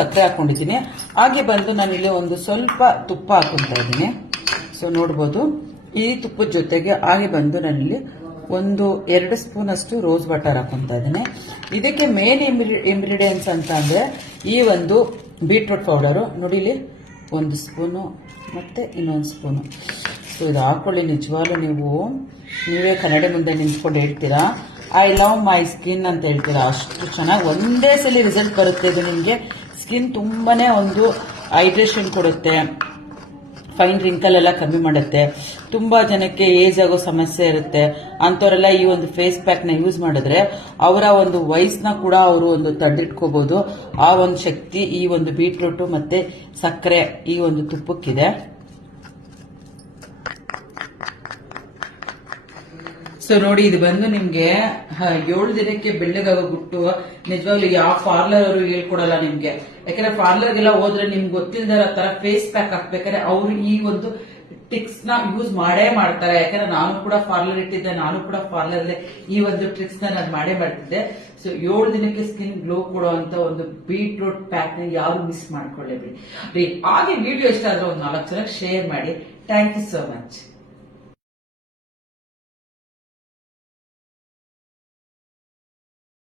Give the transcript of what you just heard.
ಸಕ್ಕರೆ ಹಾಕೊಂಡಿದ್ದೀನಿ. ಹಾಗೆ ಬಂದು ನಾನು ಇಲ್ಲಿ ಒಂದು ಸ್ವಲ್ಪ ತುಪ್ಪ ಹಾಕೊಂತ ಇದ್ದೀನಿ. ಸೊ ನೋಡ್ಬೋದು, ಈ ತುಪ್ಪದ ಜೊತೆಗೆ ಹಾಗೆ ಬಂದು ನಾನಿಲ್ಲಿ ಒಂದು 2 ಸ್ಪೂನ್ ಅಷ್ಟು ರೋಸ್ ವಾಟರ್ ಹಾಕೊಂತ ಇದ್ದೀನಿ. ಇದಕ್ಕೆ ಮೇನ್ ಇಂಗ್ರೀಡಿಯೆಂಟ್ಸ್ ಅಂತ ಅಂದ್ರೆ ಈ ಒಂದು ಬೀಟ್ರೂಟ್ ಪೌಡರು ನೋಡಿ, ಇಲ್ಲಿ 1 ಸ್ಪೂನು ಮತ್ತೆ ಇನ್ನೊಂದು ಸ್ಪೂನು. ಸೊ ಇದು ಹಾಕೊಳ್ಳಿ. ನಿಜವಾಗ್ಲೂ ನೀವೇ ಕನ್ನಡಿ ಮುಂದೆ ನಿಂತ್ಕೊಂಡು ಹೇಳ್ತೀರಾ ಐ ಲವ್ ಮೈ ಸ್ಕಿನ್ ಅಂತ ಹೇಳ್ತೀರಾ. ಅಷ್ಟು ಚೆನ್ನಾಗಿ ಒಂದೇ ಸಲ ರಿಸಲ್ಟ್ ಬರುತ್ತೆ. ಇದು ನಿಮಗೆ ಸ್ಕಿನ್ ತುಂಬಾನೇ ಒಂದು ಹೈಡ್ರೇಷನ್ ಕೊಡುತ್ತೆ, ಫೈನ್ ರಿಂಕಲ್ ಎಲ್ಲ ಕಮ್ಮಿ ಮಾಡುತ್ತೆ. ತುಂಬಾ ಜನಕ್ಕೆ ಏಜ್ ಆಗೋ ಸಮಸ್ಯೆ ಇರುತ್ತೆ, ಅಂತವರೆಲ್ಲ ಈ ಒಂದು ಫೇಸ್ ಪ್ಯಾಕ್ ನ ಯೂಸ್ ಮಾಡಿದ್ರೆ ಅವರ ಒಂದು ವಯಸ್ಸನ್ನ ಕೂಡ ಅವರು ಒಂದು ತಡೆದಿಟ್ಕೋಬಹುದು. ಆ ಒಂದು ಶಕ್ತಿ ಈ ಒಂದು ಬೀಟ್ರೂಟ್ ಮತ್ತೆ ಸಕ್ಕರೆ ಈ ಒಂದು ತುಪ್ಪಕ್ಕಿದೆ. ಸೊ ನೋಡಿ, ಇದು ಬಂದು ನಿಮ್ಗೆ 7 ದಿನಕ್ಕೆ ಬೆಳ್ಳಗಾಗೋ ಗುಟ್ಟು. ನಿಜವಾಗ್ಲೂ ಯಾವ ಪಾರ್ಲರ್ ಅವರು ಹೇಳ್ಕೊಡಲ್ಲ ನಿಮ್ಗೆ. ಯಾಕಂದ್ರೆ ಪಾರ್ಲರ್ಗೆಲ್ಲ ಹೋದ್ರೆ ನಿಮ್ಗೆ ಗೊತ್ತಿಲ್ಲದ ತರ ಫೇಸ್ ಪ್ಯಾಕ್ ಹಾಕ್ಬೇಕಾದ್ರೆ ಅವರು ಈ ಒಂದು ಟ್ರಿಕ್ಸ್ ನ ಯೂಸ್ ಮಾಡೇ ಮಾಡ್ತಾರೆ. ಯಾಕಂದ್ರೆ ನಾನು ಕೂಡ ಪಾರ್ಲರ್ ಇಟ್ಟಿದ್ದೆ, ನಾನು ಕೂಡ ಪಾರ್ಲರ್ ಈ ಒಂದು ಟ್ರಿಕ್ಸ್ ನಾನು ಮಾಡೇ ಮಾಡ್ತಿದ್ದೆ. ಸೊ 7 ದಿನಕ್ಕೆ ಸ್ಕಿನ್ ಗ್ಲೋ ಕೊಡುವಂತ ಒಂದು ಬೀಟ್ರೂಟ್ ಪ್ಯಾಕ್ ನ ಯಾರು ಮಿಸ್ ಮಾಡ್ಕೊಳ್ಳೇಬೇಡಿ. ಹಾಗೆ ವಿಡಿಯೋ ಇಷ್ಟ ಆದ್ರೆ ಒಂದು 4 ಜನಕ್ಕೆ ಶೇರ್ ಮಾಡಿ. Thank you so much.